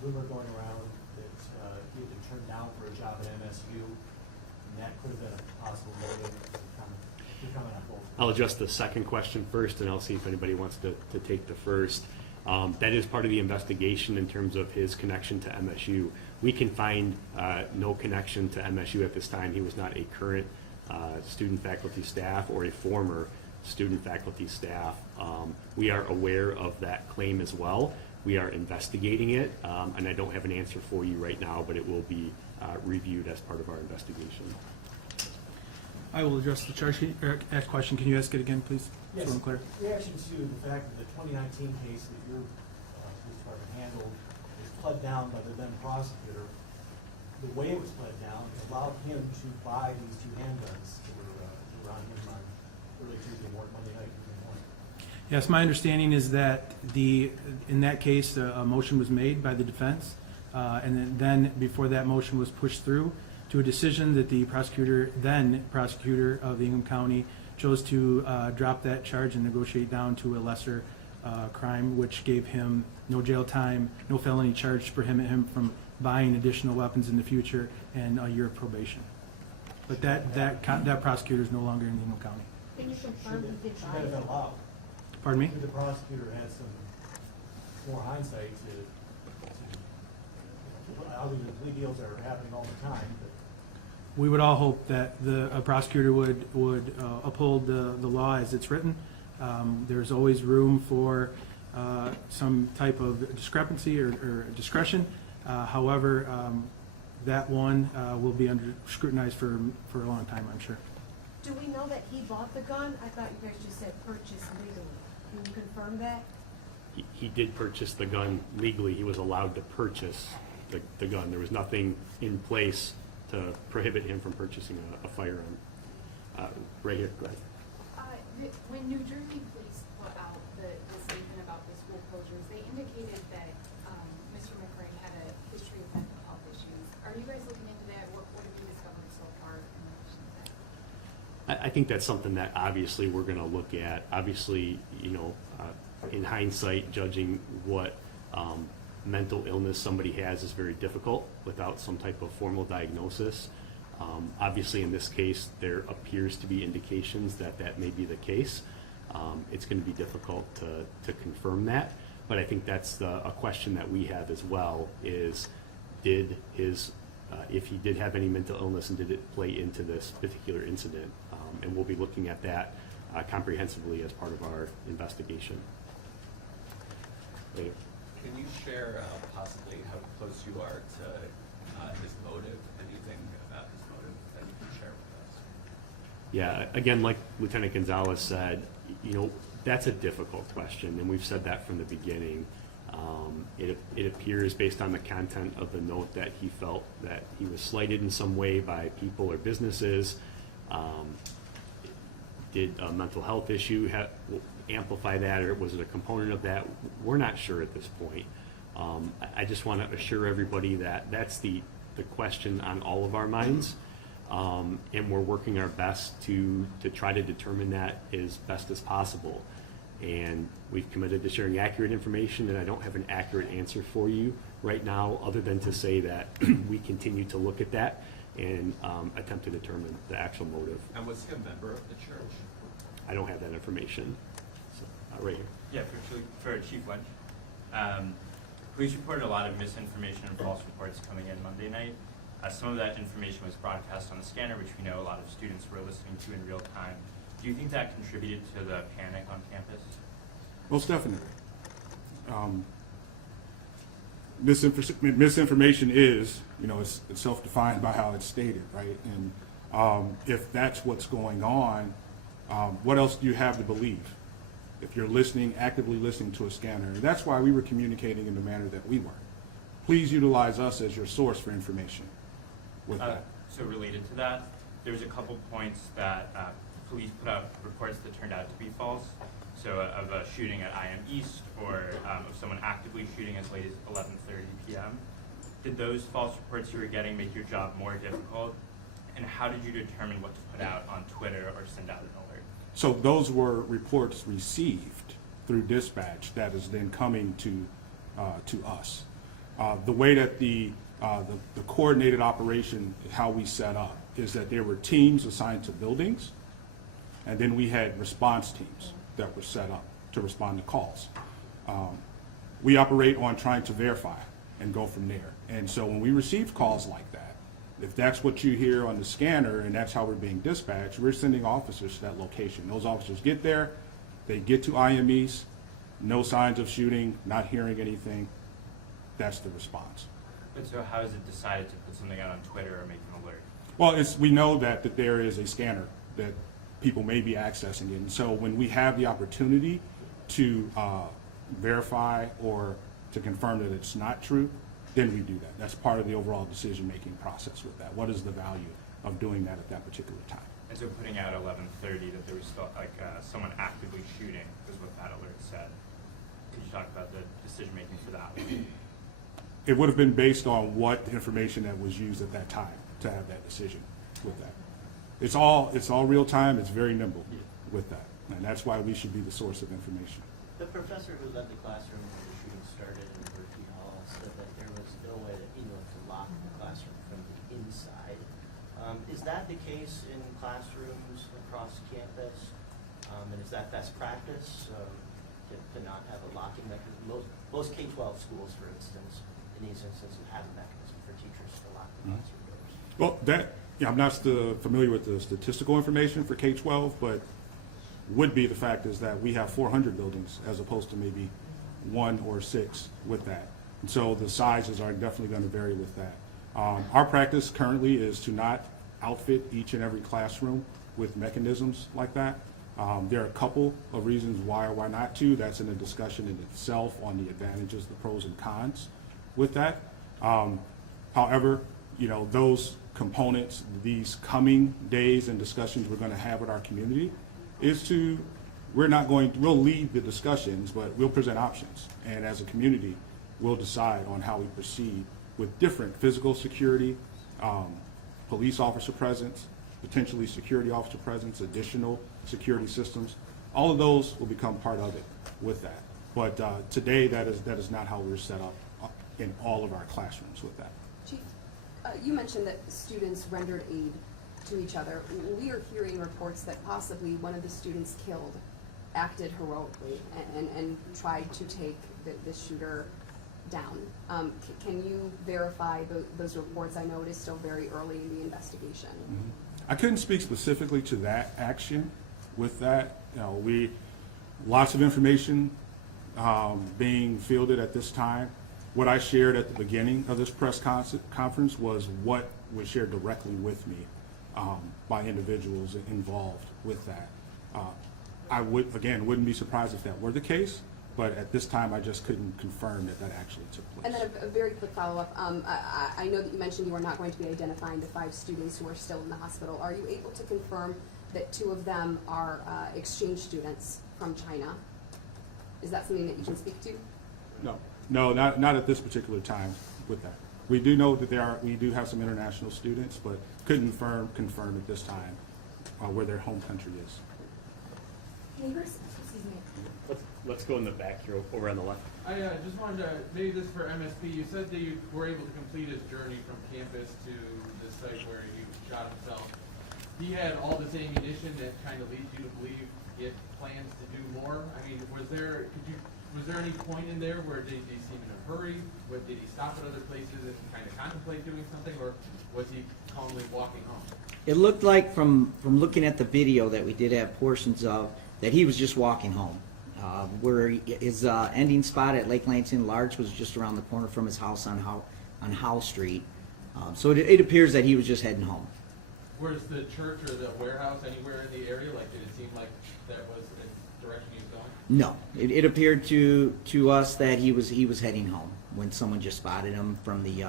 rumor going around that he had been turned down for a job at MSU, and that could have been a possible motive. Comment on both. I'll address the second question first, and I'll see if anybody wants to take the first. That is part of the investigation in terms of his connection to MSU. We can find no connection to MSU at this time. He was not a current student faculty staff or a former student faculty staff. We are aware of that claim as well. We are investigating it, and I don't have an answer for you right now, but it will be reviewed as part of our investigation. I will address the charge sheet question. Can you ask it again, please? Yes, So I'm clear. reaction to the fact that the 2019 case that your police department handled was pled down by the then prosecutor. The way it was pled down allowed him to buy these 2 handguns that were on him on early Tuesday morning, Monday night, Tuesday morning. Yes, my understanding is that in that case, a motion was made by the defense, and then before that motion was pushed through to a decision that the then prosecutor of Ingham County, chose to drop that charge and negotiate down to a lesser crime, which gave him no jail time, no felony charge to prohibit him from buying additional weapons in the future, and a year of probation. But that prosecutor is no longer in Ingham County. Can you confirm he did Should buy that have been it? allowed? Pardon me? Should the prosecutor had some more hindsight obviously the plea deals are happening all the time, but We would all hope that a prosecutor would uphold the law as it's written. There's always room for some type of discrepancy or discretion. However, that one will be under scrutinized for a long time, I'm sure. Do we know that he bought the gun? I thought you guys just said purchase legally. Can you confirm that? He did purchase the gun legally. He was allowed to purchase the gun. There was nothing in place to prohibit him from purchasing a firearm. Right here, go ahead. When New Jersey police put out the statement about the school closures, they indicated that Mr. McRae had a history of mental health issues. Are you guys looking into that? What have you discovered so far in relation to that? I think that's something that obviously we're going to look at. Obviously, in hindsight, judging what mental illness somebody has is very difficult without some type of formal diagnosis. Obviously, in this case, there appears to be indications that may be the case. It's going to be difficult to confirm that, but I think that's a question that we have as well, is if he did have any mental illness and did it play into this particular incident, and we'll be looking at that comprehensively as part of our investigation. Later. Can you share possibly how close you are to his motive? Anything about his motive that you can share with us? Yeah, again, like Lieutenant Gonzalez said, that's a difficult question, and we've said that from the beginning. It appears, based on the content of the note, that he felt that he was slighted in some way by people or businesses. Did a mental health issue amplify that, or was it a component of that? We're not sure at this point. I just want to assure everybody that that's the question on all of our minds, and we're working our best to try to determine that as best as possible. And we've committed to sharing accurate information, and I don't have an accurate answer for you right now, other than to say that we continue to look at that and attempt to determine the actual motive. And was he a member of the church? I don't have that information. So Right here. Yeah, for Chief Lynch. Police reported a lot of misinformation and false reports coming in Monday night. Some of that information was broadcast on the scanner, which we know a lot of students were listening to in real time. Do you think that contributed to the panic on campus? Most definitely. Misinformation is, it's self-defined by how it's stated, right? And if that's what's going on, what else do you have to believe? If you're actively listening to a scanner. And that's why we were communicating in the manner that we were. Please utilize us as your source for information with that. So related to that, there was a couple points that police put out reports that turned out to be false. So of a shooting at IM East, or of someone actively shooting as late as 11:30 p.m. Did those false reports you were getting make your job more difficult? And how did you determine what to put out on Twitter or send out an alert? So those were reports received through dispatch that is then coming to us. The way that the coordinated operation, how we set up, is that there were teams assigned to buildings, and then we had response teams that were set up to respond to calls. We operate on trying to verify and go from there. And so when we receive calls like that, if that's what you hear on the scanner and that's how we're being dispatched, we're sending officers to that location. Those officers get there, they get to IMEs, no signs of shooting, not hearing anything. That's the response. But so how is it decided to put something out on Twitter or make an alert? Well, we know that there is a scanner that people may be accessing it. And so when we have the opportunity to verify or to confirm that it's not true, then we do that. That's part of the overall decision-making process with that. What is the value of doing that at that particular time? And so putting out 11:30 that there was still someone actively shooting was what that alert said. Could you talk about the decision-making for that one? It would have been based on what information that was used at that time to have that decision with that. It's all real time. It's very nimble with that, and that's why we should be the source of information. The professor who led the classroom when the shooting started in Berkeley Hall said that there was no way that he knew to lock the classroom from the inside. Is that the case in classrooms across campus? And is that best practice to not have a locking mechanism? Most K-12 schools, for instance, in these instances, have a mechanism for teachers to lock the classroom doors. Well, I'm not familiar with the statistical information for K-12, but would be the fact is that we have 400 buildings as opposed to maybe 1 or 6 with that. And so the sizes are definitely going to vary with that. Our practice currently is to not outfit each and every classroom with mechanisms like that. There are a couple of reasons why or why not to. That's in a discussion in itself on the advantages, the pros and cons with that. However, those components, these coming days and discussions we're going to have with our community we'll lead the discussions, but we'll present options. And as a community, we'll decide on how we proceed with different physical security, police officer presence, potentially security officer presence, additional security systems. All of those will become part of it with that. But today, that is not how we're set up in all of our classrooms with that. Chief, you mentioned that students rendered aid to each other. We are hearing reports that possibly one of the students killed acted heroically and tried to take the shooter down. Can you verify those reports? I know it is still very early in the investigation. Mm-hmm. I couldn't speak specifically to that action with that. Lots of information being fielded at this time. What I shared at the beginning of this press conference was what was shared directly with me by individuals involved with that. I wouldn't be surprised if that were the case, but at this time I just couldn't confirm that actually took place. And then a very quick follow-up. I know that you mentioned you are not going to be identifying the 5 students who are still in the hospital. Are you able to confirm that 2 of them are exchange students from China? Is that something that you can speak to? No, not at this particular time with that. We do know that we do have some international students, but couldn't confirm at this time where their home country is. Neighbors, excuse me. Let's go in the back here, over on the left. I just wanted to, maybe this for MSP, you said that you were able to complete his journey from campus to the site where he shot himself. He had all this ammunition that kind of leads you to believe he had plans to do more. I mean, mean, was there any point in there where did he seem in a hurry? Did he stop at other places and kind of contemplate doing something, or was he calmly walking home? It looked like from looking at the video that we did have portions of, that he was just walking home. Where his ending spot at Lake Lansing Larch was just around the corner from his house on Howe Street. So it appears that he was just heading home. Where's the church or the warehouse anywhere in the area? Like, did it seem like that was the direction he was going? No, it appeared to us that he was heading home when someone just spotted him from the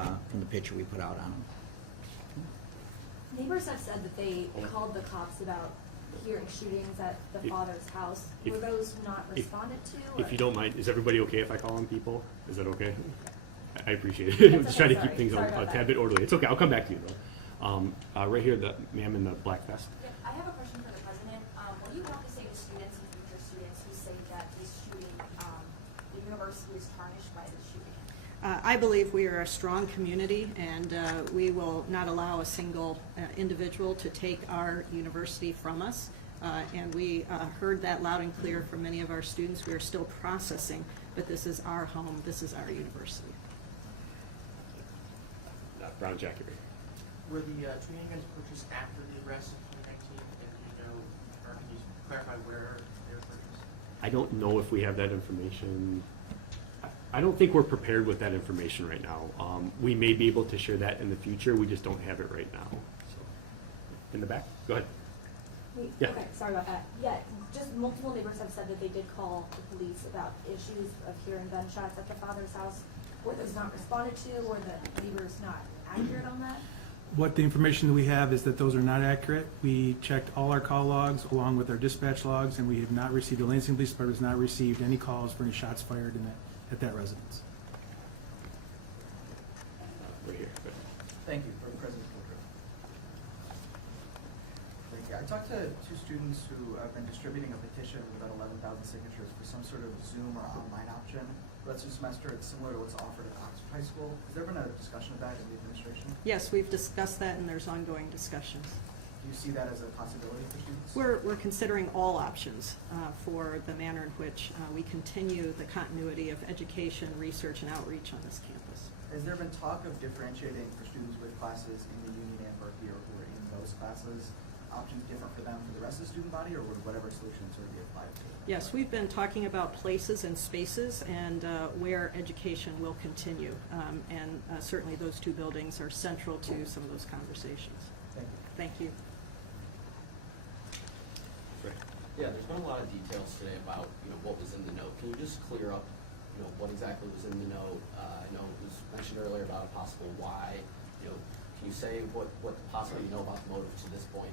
picture we put out on him. Neighbors have said that they called the cops about hearing shootings at the father's house. Were those not responded to? If you don't mind, is everybody okay if I call on people? Is that okay? I appreciate it. I'm just trying to keep things a tad bit orderly. It's okay. I'll come back to you though. Right here, the ma'am in the black vest. Yeah, I have a question for the president. What do you have to say to students and future students who say that this shooting, the university is tarnished by this shooting? I believe we are a strong community, and we will not allow a single individual to take our university from us. And we heard that loud and clear from many of our students. We are still processing, but this is our home. This is our university. Brown jacket right here. Were the two handguns purchased after the arrest in 2019? And do you know, or can you clarify where they were purchased? I don't know if we have that information. I don't think we're prepared with that information right now. We may be able to share that in the future. We just don't have it right now. So, in the back, go ahead. Wait, Yeah. Okay, sorry about that. Yeah, just multiple neighbors have said that they did call the police about issues of hearing gunshots at the father's house. Were those not responded to? Were the neighbors not accurate on that? What the information that we have is that those are not accurate. We checked all our call logs along with our dispatch logs, and we have not received, the Lansing Police Department has not received any calls for any shots fired at that residence. Right here. Go ahead. Thank you, for President Woodruff. Thank you. I talked to two students who have been distributing a petition with about 11,000 signatures for some sort of Zoom or online option. Rest of the semester, it's similar to what's offered at Oxford High School. Has there been a discussion of that in the administration? Yes, we've discussed that, and there's ongoing discussions. Do you see that as a possibility for students? We're considering all options for the manner in which we continue the continuity of education, research, and outreach on this campus. Has there been talk of differentiating for students with classes in the Union and Berkeley or who are in those classes, options different for them for the rest of the student body, or would whatever solutions would be applied to? Yes, we've been talking about places and spaces and where education will continue. And certainly those two buildings are central to some of those conversations. Thank you. Thank you. Yeah, there's been a lot of details today about, what was in the note. Can you just clear up, what exactly was in the note? I know it was mentioned earlier about a possible why. Can you say what possibly you know about the motive to this point?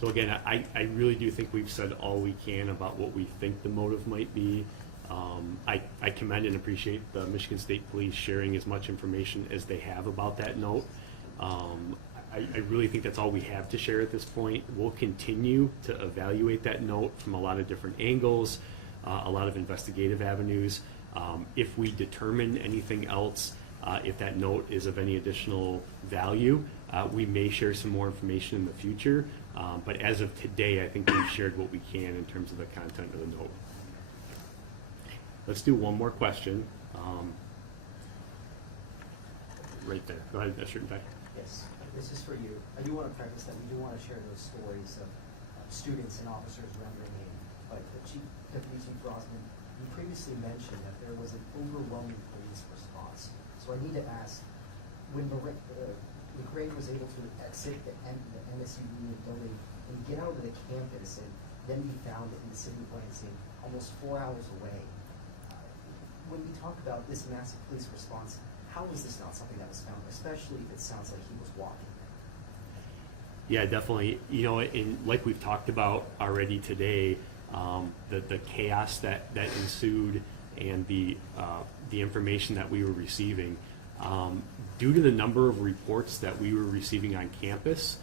So again, I really do think we've said all we can about what we think the motive might be. I commend and appreciate the Michigan State Police sharing as much information as they have about that note. I really think that's all we have to share at this point. We'll continue to evaluate that note from a lot of different angles, a lot of investigative avenues. If we determine anything else, if that note is of any additional value, we may share some more information in the future. But as of today, I think we've shared what we can in terms of the content of the note. Let's do one more question. Right there. Go ahead, shirt and tie. Yes, this is for you. I do want to preface that we do want to share those stories of students and officers rendering aid. But Deputy Chief Rossman, you previously mentioned that there was an overwhelming police response. So I need to ask, when McCrae was able to exit the MSU Union building and get out of the campus and then be found in the city of Lansing almost 4 hours away, when we talk about this massive police response, how is this not something that was found, especially if it sounds like he was walking? Yeah, definitely. Like we've talked about already today, the chaos that ensued and the information that we were receiving, due to the number of reports that we were receiving on campus,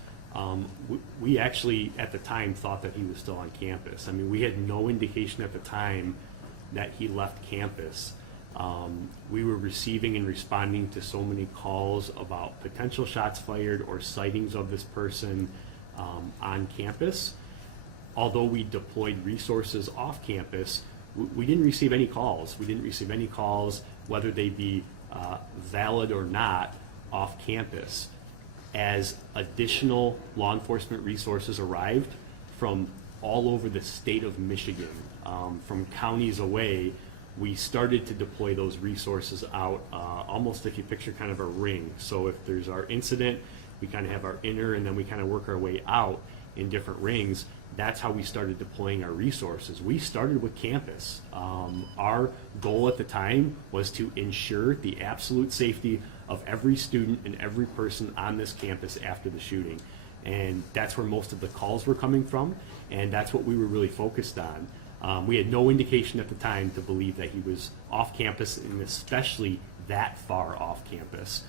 we actually at the time thought that he was still on campus. I mean, we had no indication at the time that he left campus. We were receiving and responding to so many calls about potential shots fired or sightings of this person on campus. although we deployed resources off campus, we didn't receive any calls. We didn't receive any calls, whether they be valid or not, off campus. As additional law enforcement resources arrived from all over the state of Michigan, from counties away, we started to deploy those resources out, almost if you picture kind of a ring. So if there's our incident, we kind of have our inner, and then we kind of work our way out in different rings. That's how we started deploying our resources. We started with campus. Our goal at the time was to ensure the absolute safety of every student and every person on this campus after the shooting. And that's where most of the calls were coming from, and that's what we were really focused on. We had no indication at the time to believe that he was off campus, and especially that far off campus,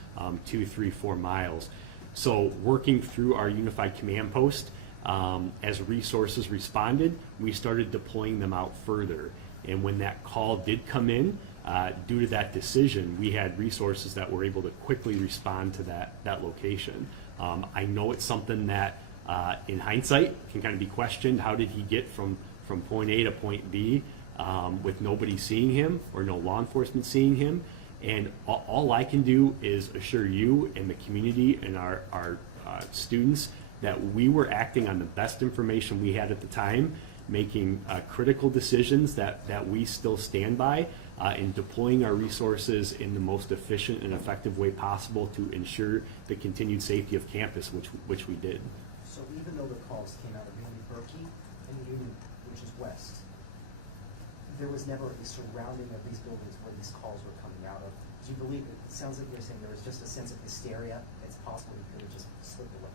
2, 3, 4 miles. So working through our unified command post, as resources responded, we started deploying them out further. And when that call did come in, due to that decision, we had resources that were able to quickly respond to that location. I know it's something that, in hindsight, can kind of be questioned. How did he get from point A to point B with nobody seeing him or no law enforcement seeing him? And all I can do is assure you and the community and our students that we were acting on the best information we had at the time, making critical decisions that we still stand by, in deploying our resources in the most efficient and effective way possible to ensure the continued safety of campus, which we did. So even though the calls came out of Union Berkey and Union, which is west, there was never a surrounding of these buildings where these calls were coming out of. Do you believe it? It sounds like you're saying there was just a sense of hysteria. It's possible you could have just slipped away.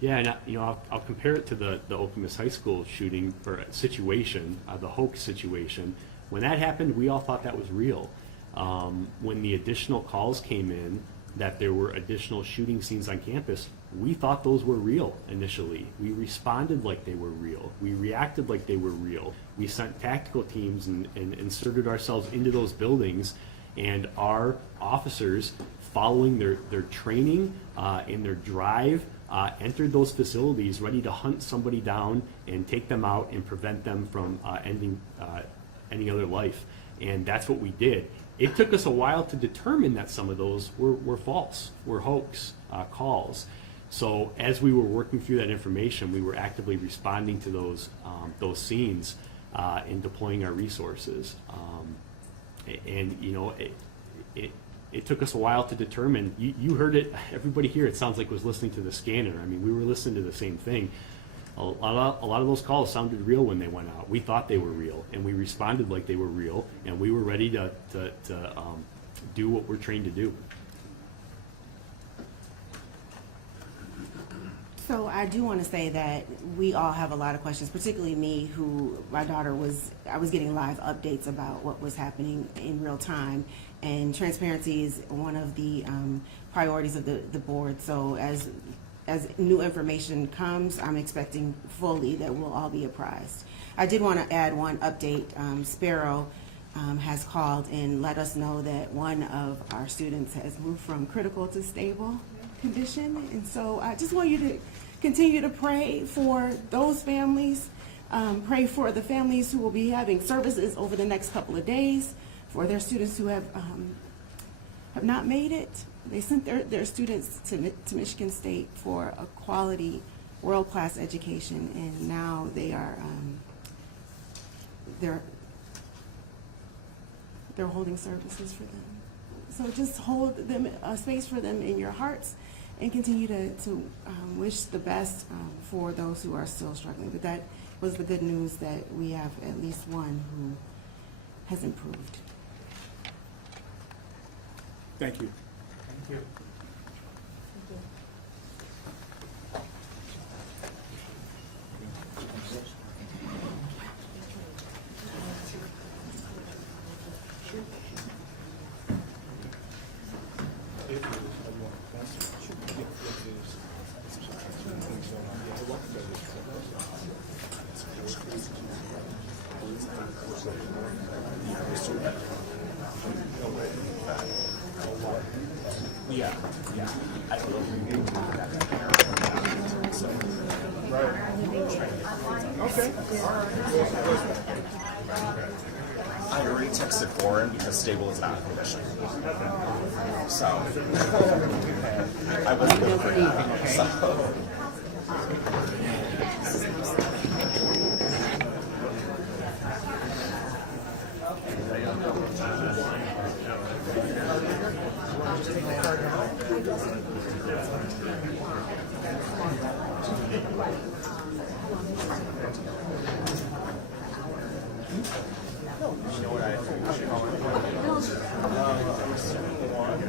Yeah, and I'll compare it to the Okemos High School shooting or situation, the hoax situation. When that happened, we all thought that was real. When the additional calls came in that there were additional shooting scenes on campus, we thought those were real initially. We responded like they were real. We reacted like they were real. We sent tactical teams and inserted ourselves into those buildings, and our officers, following their training and their drive, entered those facilities ready to hunt somebody down and take them out and prevent them from ending any other life. And that's what we did. It took us a while to determine that some of those were false, were hoax calls. So as we were working through that information, we were actively responding to those scenes and deploying our resources. And it took us a while to determine. You heard it, everybody here, it sounds like was listening to the scanner. I mean, we were listening to the same thing. A lot of those calls sounded real when they went out. We thought they were real, and we responded like they were real, and we were ready to do what we're trained to do. So I do want to say that we all have a lot of questions, particularly me, who my daughter I was getting live updates about what was happening in real time, and transparency is one of the priorities of the board. So as new information comes, I'm expecting fully that we'll all be apprised. I did want to add one update. Sparrow has called and let us know that one of our students has moved from critical to stable condition. And so I just want you to continue to pray for those families. Pray for the families who will be having services over the next couple of days, for their students who have not made it. They sent their students to Michigan State for a quality, world-class education, and now they are they're holding services for them. So just hold them a space for them in your hearts, and continue to wish the best for those who are still struggling. But that was the good news, that we have at least one who has improved. Thank you. Thank you. Okay. I already texted foreign because stable is out of condition. So I wasn't good for that. So. You know what I think we should call it? I'm assuming one.